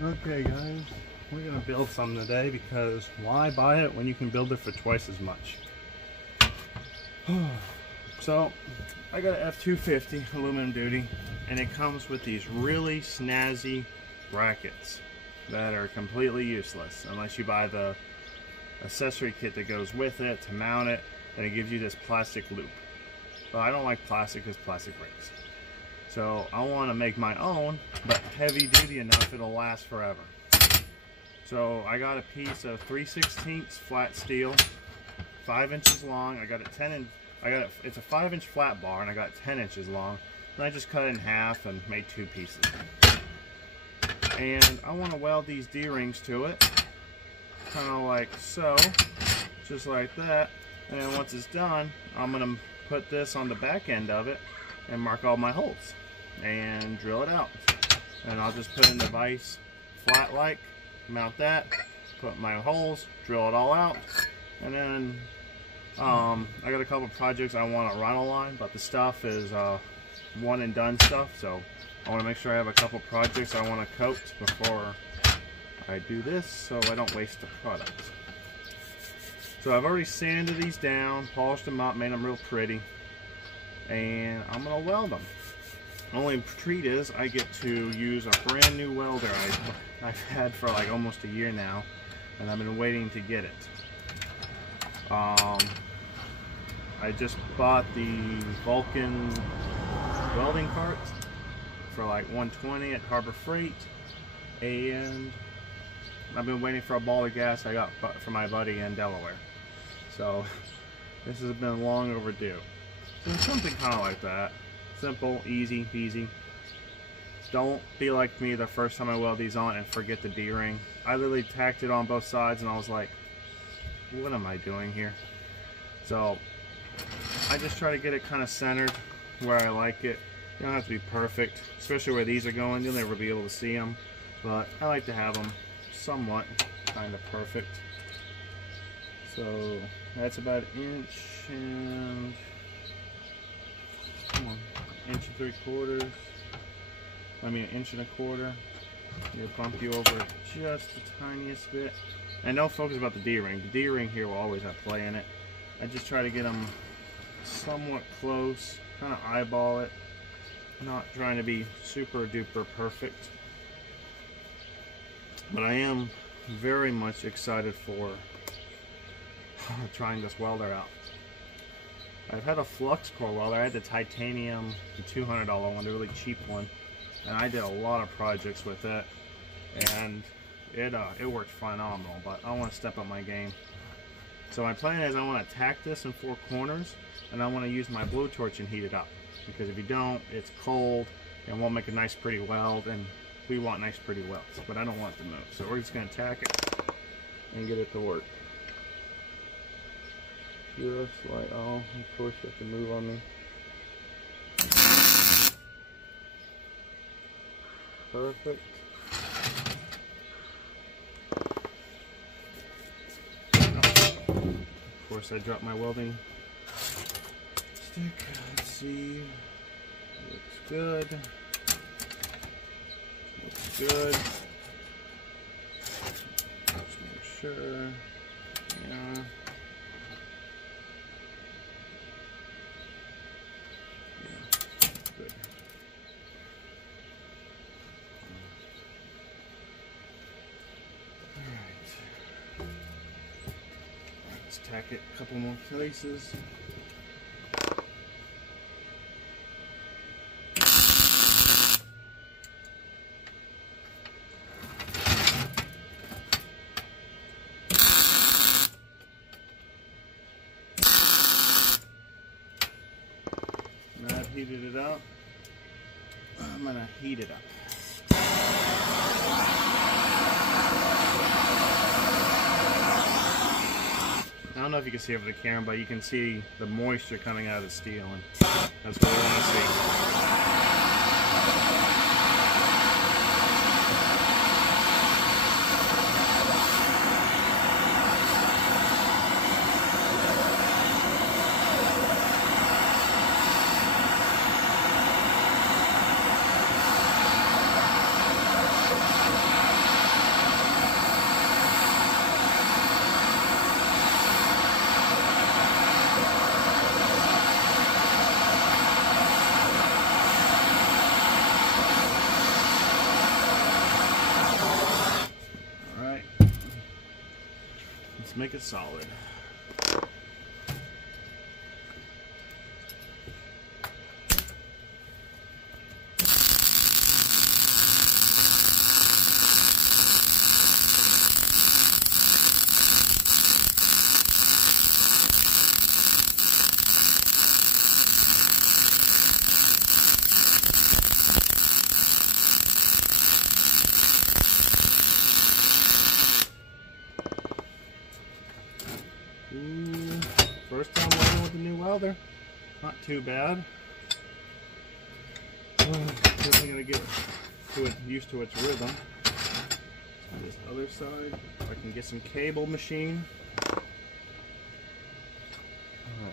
Okay guys, we're gonna build some today because why buy it when you can build it for twice as much? So I got an F250 aluminum duty, and it comes with these really snazzy brackets that are completely useless unless you buy the accessory kit that goes with it to mount it, and it gives you this plastic loop. But I don't like plastic because plastic breaks. So I want to make my own, but heavy duty enough it'll last forever. So I got a piece of 3/16 flat steel, 5 inches long. I got it it's a 5-inch flat bar, and I got it 10 inches long. And I just cut it in half and made 2 pieces. And I want to weld these D-rings to it, kind of like so, just like that. And then once it's done, I'm gonna put this on the back end of it and mark all my holes and drill it out. And I'll just put in the vise flat like, mount that, put my holes, drill it all out, and then I got a couple projects I want to run a line, but the stuff is one and done stuff, so I want to make sure I have a couple projects I want to coat before I do this so I don't waste the product. So I've already sanded these down, polished them up, made them real pretty, and I'm going to weld them. Only treat is I get to use a brand new welder I've had for like almost a year now, and I've been waiting to get it. I just bought the Vulcan welding cart for like $120 at Harbor Freight, and I've been waiting for a ball of gas I got from my buddy in Delaware. So this has been long overdue. So something kind of like that. Simple, easy peasy. Don't be like me the first time I weld these on and forget the D-ring. I literally tacked it on both sides and I was like, what am I doing here? So I just try to get it kind of centered where I like it. You don't have to be perfect, especially where these are going. You'll never be able to see them, but I like to have them somewhat kind of perfect. So that's about an inch and, come on, inch and 3/4. I mean, an inch and 1/4. It'll bump you over just the tiniest bit. And don't focus about the D-ring. The D-ring here will always have play in it. I just try to get them somewhat close, kind of eyeball it. Not trying to be super duper perfect. But I am very much excited for trying this welder out. I've had a flux core welder. I had the titanium, the $200 one, the really cheap one, and I did a lot of projects with it, and it worked phenomenal. But I want to step up my game. So my plan is I want to tack this in 4 corners, and I want to use my blowtorch and heat it up, because if you don't, it's cold and won't make a nice pretty weld, and we want nice pretty welds, but I don't want it to move. So we're just going to tack it and get it to work. Just like, oh, of course you have to move on me. Perfect. Of course I dropped my welding stick. Let's see. Looks good. Looks good. Just make sure. Yeah. Good. Alright. Let's tack it a couple more places. Heated it up. I'm gonna heat it up. I don't know if you can see over the camera, but you can see the moisture coming out of the steel, and that's what we want to see. Let's make it solid. First time welding with the new welder. Not too bad. Definitely gonna get used to its rhythm. On this other side, if I can get some cable machine. Alright,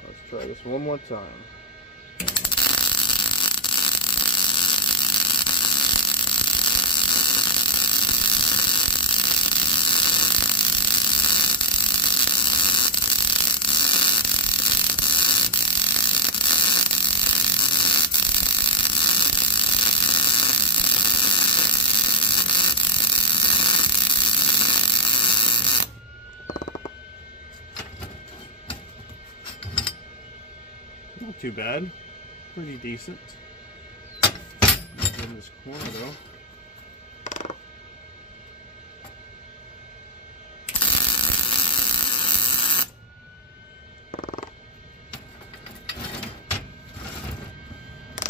let's try this one more time. Not too bad. Pretty decent. In this corner though.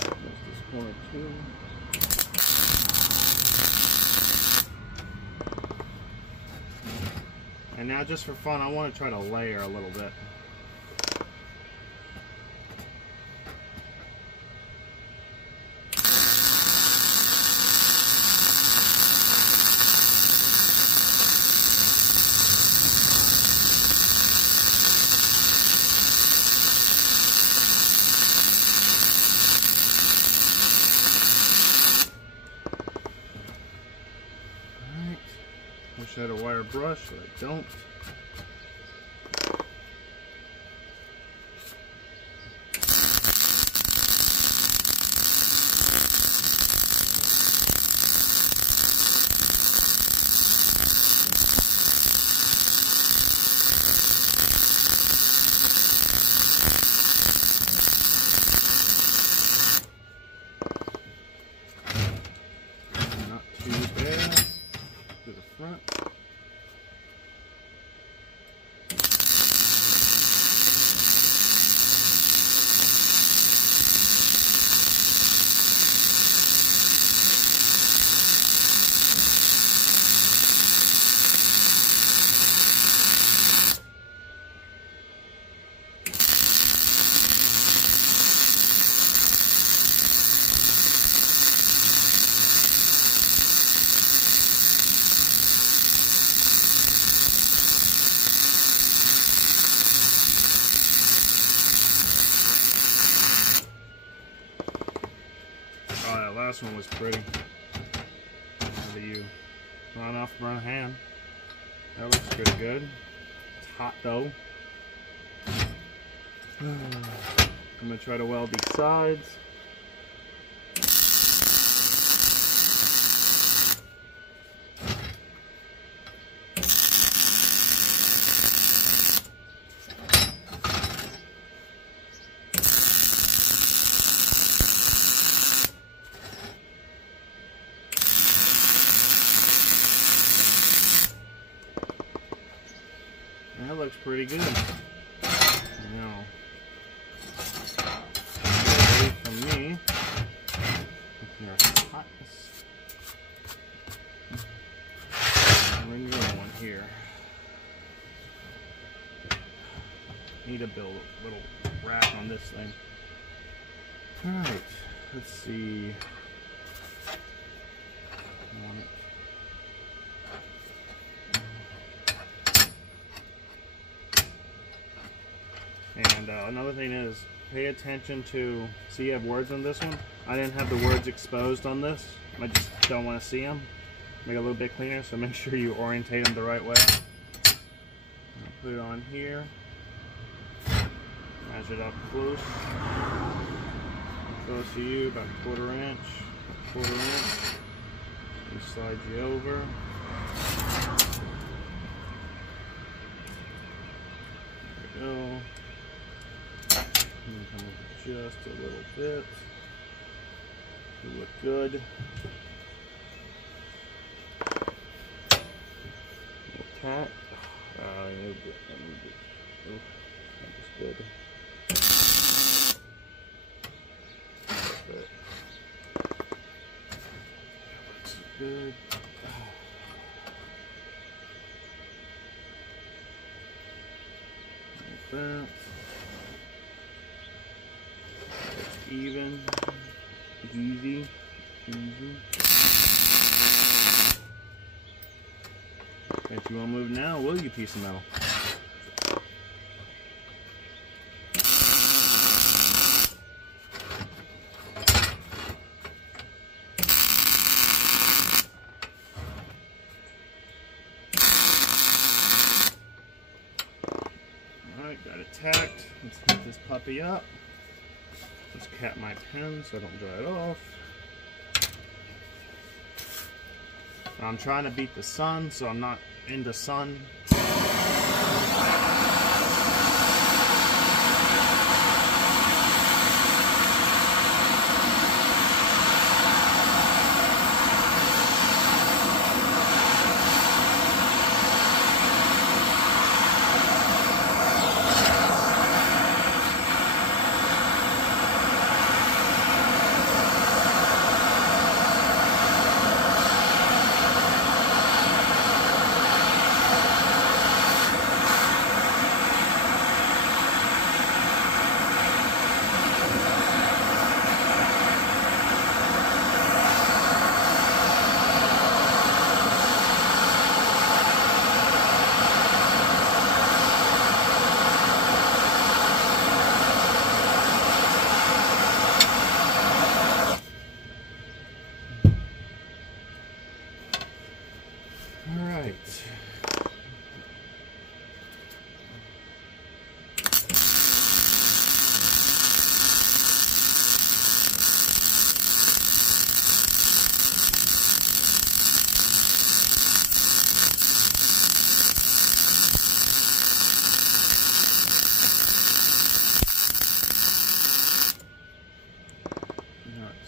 There's this corner too. And now just for fun, I want to try to layer a little bit. Wish I had a wire brush, but I don't. Not too bad. To the front. Oh, that last one was pretty. How do you run off front hand? That looks pretty good. It's hot though. I'm gonna try to weld these sides. That looks pretty good. Now, away from me. Here's hotness. Bring the other one here. Need to build a little rack on this thing. Alright, let's see. Want it. And another thing is, pay attention to, see you have words on this one. I didn't have the words exposed on this. I just don't want to see them. Make it a little bit cleaner, so make sure you orientate them the right way. I'll put it on here. Measure it up close. Close to you, about a quarter inch. And slide you over. go. Come over just a little bit. You look good. Tack. I moved it. Oh, that was good. Perfect. That looks good. Like that. It's even. Easy. Easy. If you want to move now, will you, piece of metal? Alright, got it tacked. Let's heat this puppy up. Just cap my pen so I don't dry it off. I'm trying to beat the sun, so I'm not in the sun.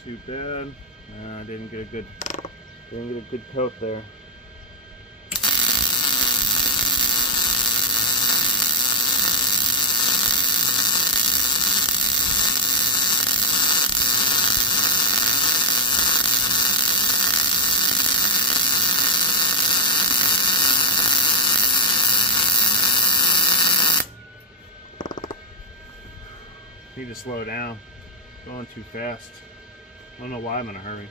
Too bad. I didn't get a good coat there. Need to slow down. Going too fast. I don't know why I'm in a hurry.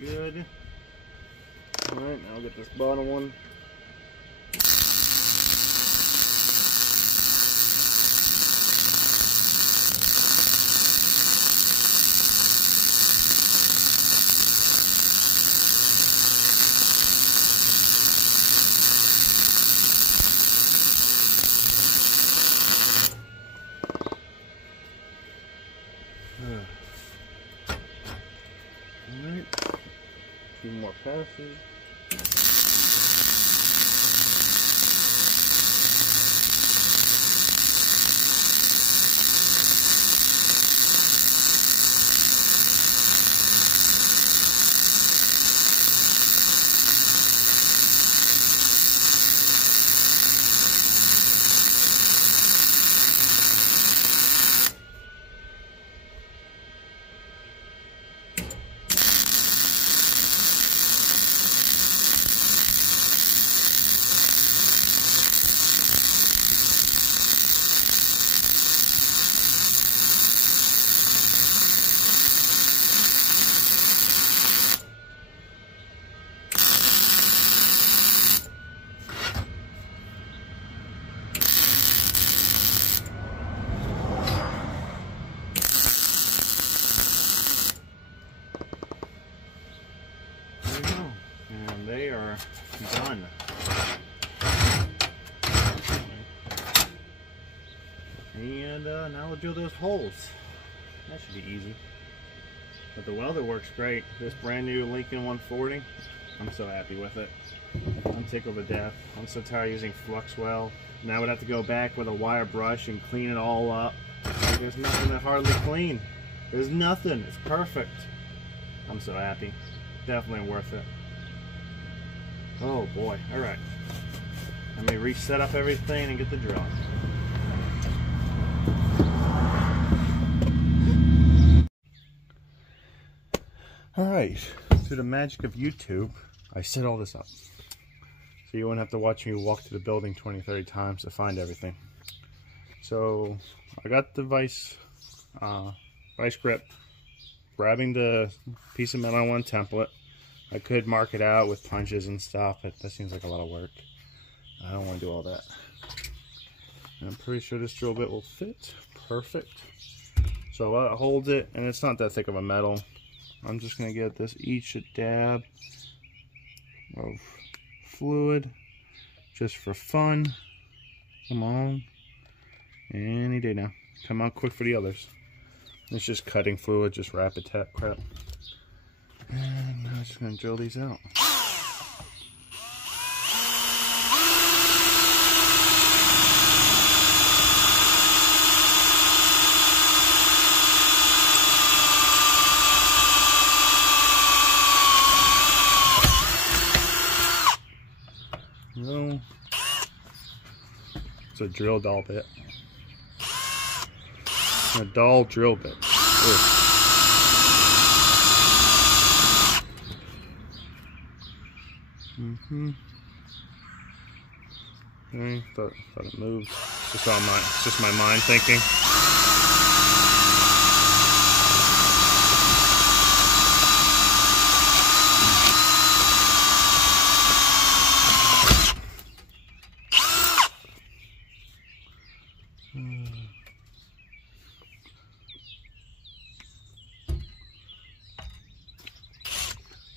Good. Alright, now I'll get this bottom one. Alright. Few more passes. And now we'll drill those holes. That should be easy. But the welder works great. This brand new Lincoln 140, I'm so happy with it. I'm tickled to death. I'm so tired of using flux weld. Now I would have to go back with a wire brush and clean it all up. There's nothing to hardly clean. There's nothing. It's perfect. I'm so happy. Definitely worth it. Oh boy. Alright. Let me reset up everything and get the drill. Alright. Through the magic of YouTube, I set all this up. So you won't have to watch me walk to the building 20-30 times to find everything. So I got the vice grip, grabbing the piece of metal I want to template. I could mark it out with punches and stuff, but that seems like a lot of work. I don't want to do all that. And I'm pretty sure this drill bit will fit perfect. So it holds it, and it's not that thick of a metal. I'm just going to get this each a dab of fluid just for fun. Come on. Any day now. Come out quick for the others. It's just cutting fluid, just rapid tap crap. And I'm just going to drill these out. No. It's a drill doll bit. A dull drill bit. Okay, thought it moved. It's just my mind thinking.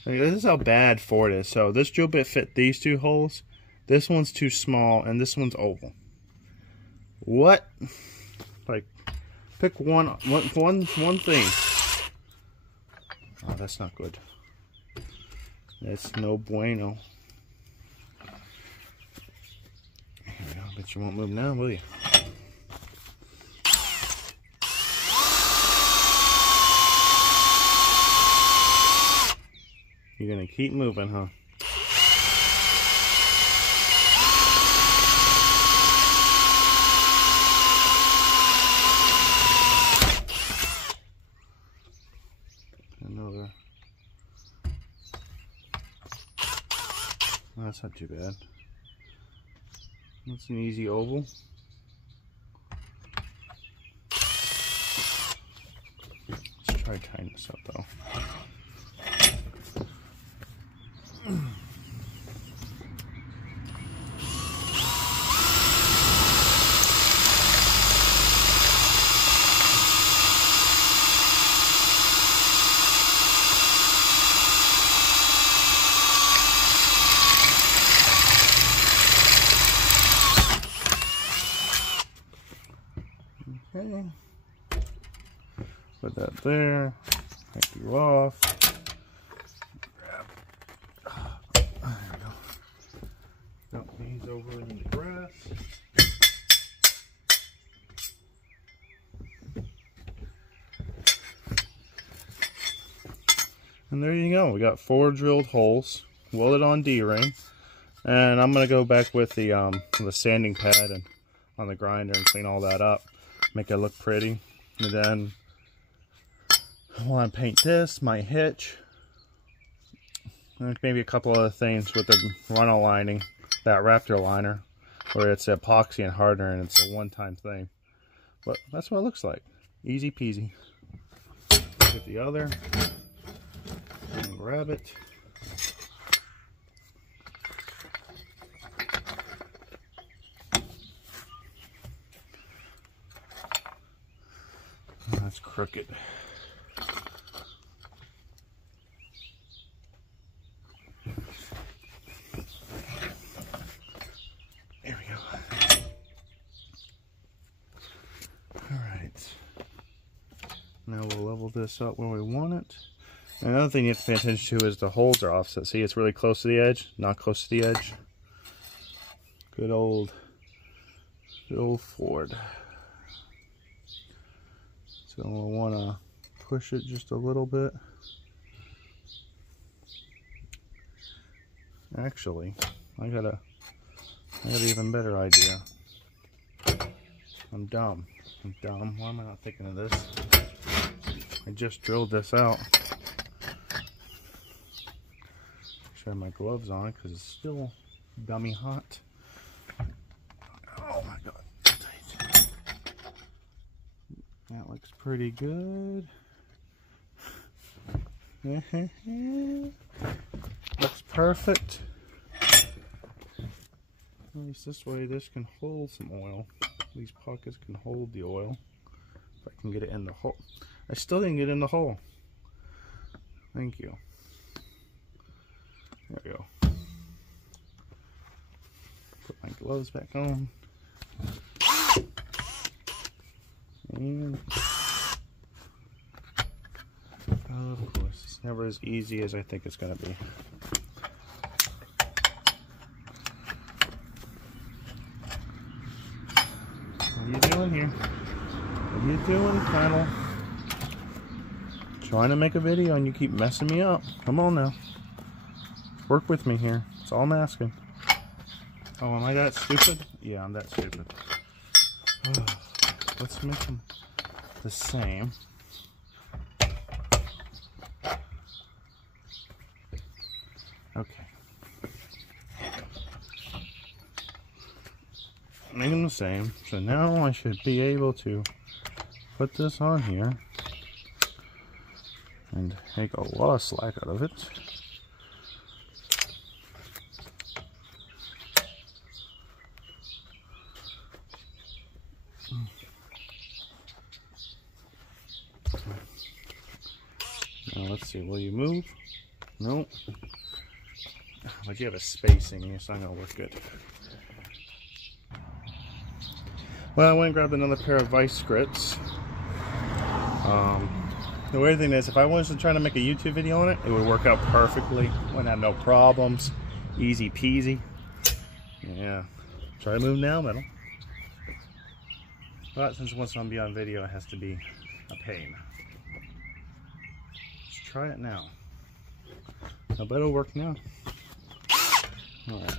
This is how bad Ford is. So this drill bit fit these two holes. This one's too small, and this one's oval. What? Like, pick one thing. Oh, that's not good. That's no bueno. Here we go. Bet you won't move now, will you? You're gonna keep moving, huh? Another. Oh, that's not too bad. That's an easy oval. Let's try tying this up though. Okay, put that there, take you off, grab, there we go, dump these over in the grass, and there you go, we got 4 drilled holes, welded on D-ring, and I'm going to go back with the sanding pad and on the grinder and clean all that up. Make it look pretty, and then I want to paint this, my hitch, and maybe a couple other things with the runnel lining, that Raptor liner, where it's epoxy and hardener and it's a one-time thing. But that's what it looks like. Easy peasy. Get the other and grab it. That's crooked. There we go. Now we'll level this up where we want it. Another thing you have to pay attention to is the holes are offset. See, it's really close to the edge, not close to the edge. Good old Ford. So we'll want to push it just a little bit. Actually, I got an even better idea. I'm dumb. Why am I not thinking of this? I just drilled this out. Should have my gloves on because it's still gummy hot. Oh my god. That looks pretty good. Looks perfect. At least this way this can hold some oil. These pockets can hold the oil. If I can get it in the hole. I still didn't get in the hole. Thank you. There we go. Put my gloves back on. And of course, it's never as easy as I think it's going to be. What are you doing here? What are you doing, Colonel? Trying to make a video and you keep messing me up. Come on now. Work with me here. That's all I'm asking. Oh, am I that stupid? Yeah, I'm that stupid. Let's make them the same. Okay. Make them the same. So now I should be able to put this on here and take a lot of slack out of it. Now let's see, will you move? Nope. But you have a spacing here, so it's not going to look good. Well, I went and grabbed another pair of vice grits. The weird thing is, if I was trying to make a YouTube video on it, it would work out perfectly. Wouldn't have no problems. Easy peasy. Yeah. Try to move now, metal. But since it wants to be on video, it has to be a pain. Let's try it now. I bet it'll work now. Alright.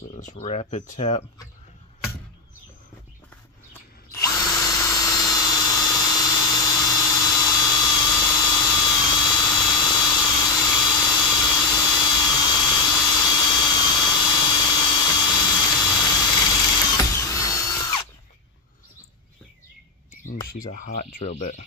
Look at this rapid tap. Ooh, she's a hot drill bit.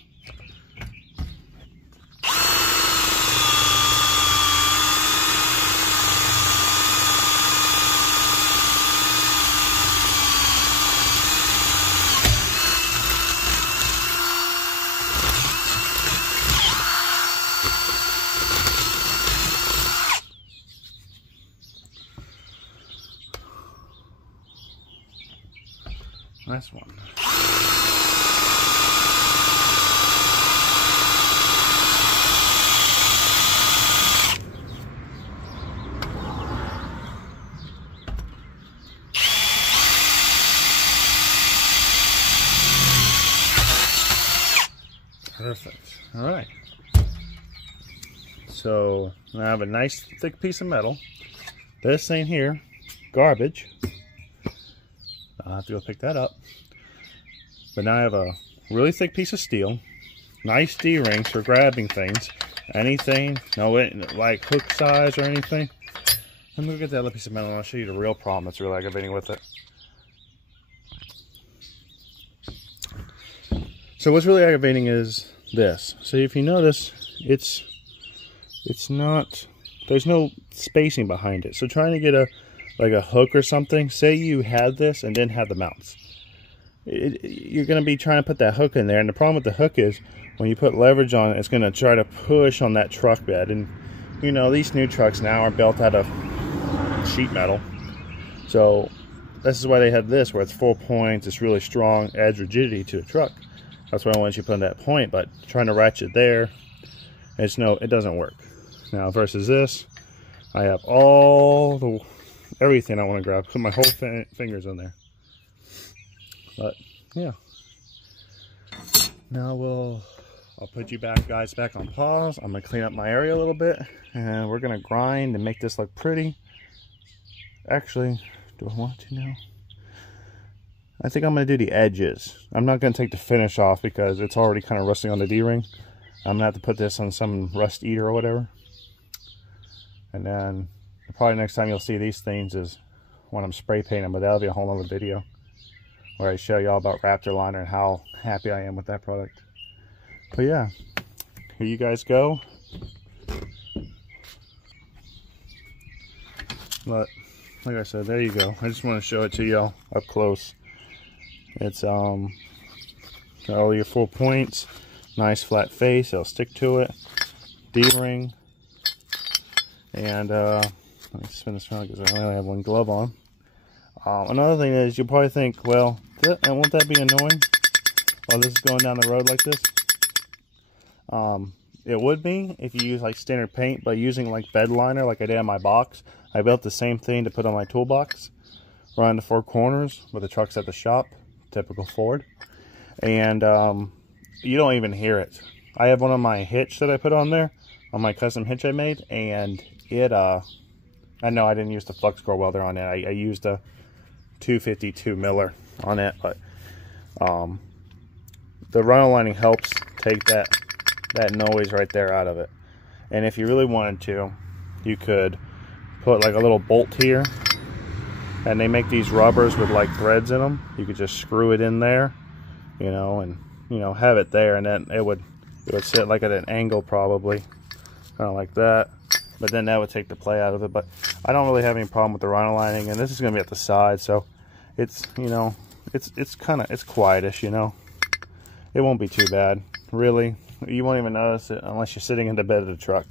Nice one. Perfect. All right. So now I have a nice thick piece of metal. This thing here, garbage. I'll have to go pick that up. But now I have a really thick piece of steel. Nice D-rings for grabbing things. Anything, no, like hook size or anything. Let me go get that other piece of metal and I'll show you the real problem that's really aggravating with it. So what's really aggravating is this. So if you notice, it's not, there's no spacing behind it. So trying to get like a hook or something, say you had this and didn't have the mounts. you're going to be trying to put that hook in there, and the problem with the hook is when you put leverage on it, it's going to try to push on that truck bed. And you know, these new trucks now are built out of sheet metal, so this is why they have this, where it's 4 points. It's really strong, adds rigidity to the truck. That's why I want you to put in that point. But trying to ratchet there, it doesn't work. Now versus this, I have everything I want to grab. Put my whole fingers in there. But yeah, now I'll put you guys back on pause. I'm gonna clean up my area a little bit, and we're gonna grind and make this look pretty. Actually, do I want to now? I think I'm gonna do the edges. I'm not gonna take the finish off because it's already kind of rusting on the D-ring. I'm gonna have to put this on some rust eater or whatever. And then probably next time you'll see these things is when I'm spray painting, but that'll be a whole other video where I show y'all about Raptor Liner and how happy I am with that product. But yeah, here you guys go. But like I said, there you go. I just want to show it to y'all up close. It's got all your 4 points, nice flat face, it'll stick to it, D-ring, and let me spin this around because I only have one glove on. Another thing is, you'll probably think, well, won't that be annoying while this is going down the road like this? It would be if you use like standard paint, but using like bed liner like I did on my box. I built the same thing to put on my toolbox, around the 4 corners where the truck's at the shop, typical Ford. And you don't even hear it. I have one on my hitch that I put on there, on my custom hitch I made, and it, I know I didn't use the flux core welder on it. I used a 252 Miller on it, but the rhino lining helps take that noise right there out of it. And if you really wanted to, you could put like a little bolt here, and they make these rubbers with like threads in them. You could just screw it in there, you know, and you know, have it there, and then it would sit like at an angle, probably kind of like that. But then that would take the play out of it. But I don't really have any problem with the rhino lining, and this is going to be at the side, so it's, you know, it's quietish, you know. It won't be too bad, really. You won't even notice it unless you're sitting in the bed of the truck.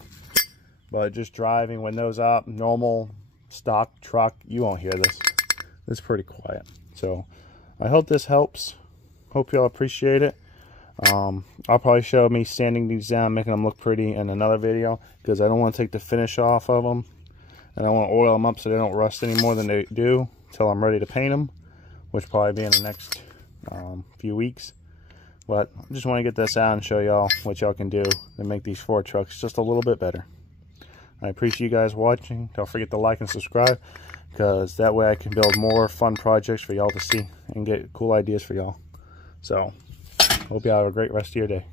But just driving, windows up, normal stock truck, you won't hear this. It's pretty quiet. So I hope this helps. Hope y'all appreciate it. I'll probably show me sanding these down, making them look pretty in another video, because I don't want to take the finish off of them, and I want to oil them up so they don't rust any more than they do until I'm ready to paint them, which will probably be in the next few weeks. But I just want to get this out and show y'all what y'all can do to make these Ford trucks just a little bit better. I appreciate you guys watching. Don't forget to like and subscribe, because that way I can build more fun projects for y'all to see and get cool ideas for y'all. So, hope y'all have a great rest of your day.